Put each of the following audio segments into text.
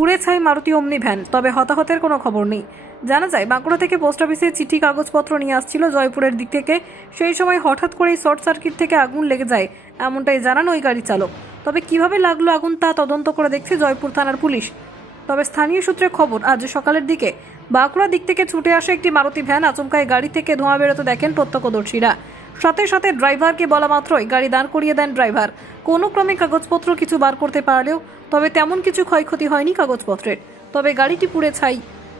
পুড়ে ছাই মারুতি অমনি ভ্যান, তবে হতাহতের কোনো খবর নেই। জানা যায় বাঁকুড়া থেকে পোস্ট অফিসে চিঠি কাগজপত্র নিয়ে আসছিল জয়পুরের দিক থেকে। সেই সময় হঠাৎ করেই শর্ট সার্কিট থেকে আগুন লেগে যায়, এমনটাই জানান ওই গাড়ি চালক। তবে কিভাবে লাগলো আগুন তা তদন্ত করে দেখছে জয়পুর থানার পুলিশ। তবে স্থানীয় সূত্রে খবর, আজ সকালের দিকে বাঁকুড়া দিক থেকে ছুটে আসে একটি মারুতি ভ্যান। আচমকায় গাড়ি থেকে ধোঁয়া বেরোতে দেখেন প্রত্যক্ষদর্শীরা। সাথে সাথে ড্রাইভারকে বলা মাত্রই গাড়ি দাঁড় করিয়ে দেন ড্রাইভার। কোনো ক্রমে কাগজপত্র কিছু বার করতে পারলেও তবে তেমন কিছু ক্ষয়ক্ষতি হয়নি কাগজপত্রের। তবে গাড়িটি পুড়ে ছাই,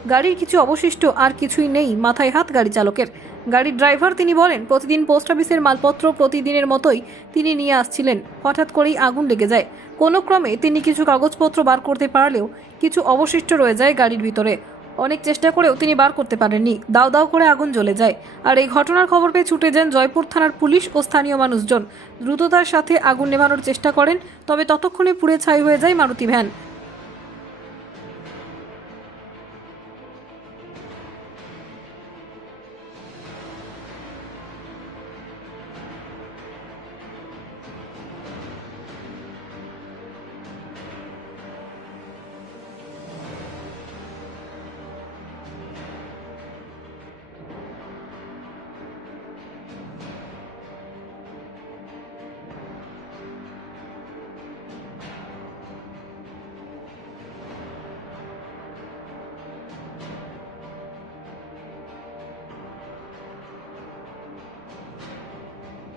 গাড়ির কিছু অবশিষ্ট আর কিছুই নেই। মাথায় হাত গাড়ি চালকের। গাড়ির ড্রাইভার তিনি বলেন, প্রতিদিন পোস্ট অফিসের মালপত্র প্রতিদিনের মতোই তিনি নিয়ে আসছিলেন। হঠাৎ করেই আগুন লেগে যায়। কোনো ক্রমে তিনি কিছু কাগজপত্র বার করতে পারলেও কিছু অবশিষ্ট রয়ে যায় গাড়ির ভিতরে। অনেক চেষ্টা করেও তিনি বার করতে পারেননি। দাউ দাউ করে আগুন জ্বলে যায়। আর এই ঘটনার খবর পেয়ে ছুটে যান জয়পুর থানার পুলিশ ও স্থানীয় মানুষজন। দ্রুততার সাথে আগুন নেভানোর চেষ্টা করেন, তবে ততক্ষণে পুড়ে ছাই হয়ে যায় মারুতি ভ্যান।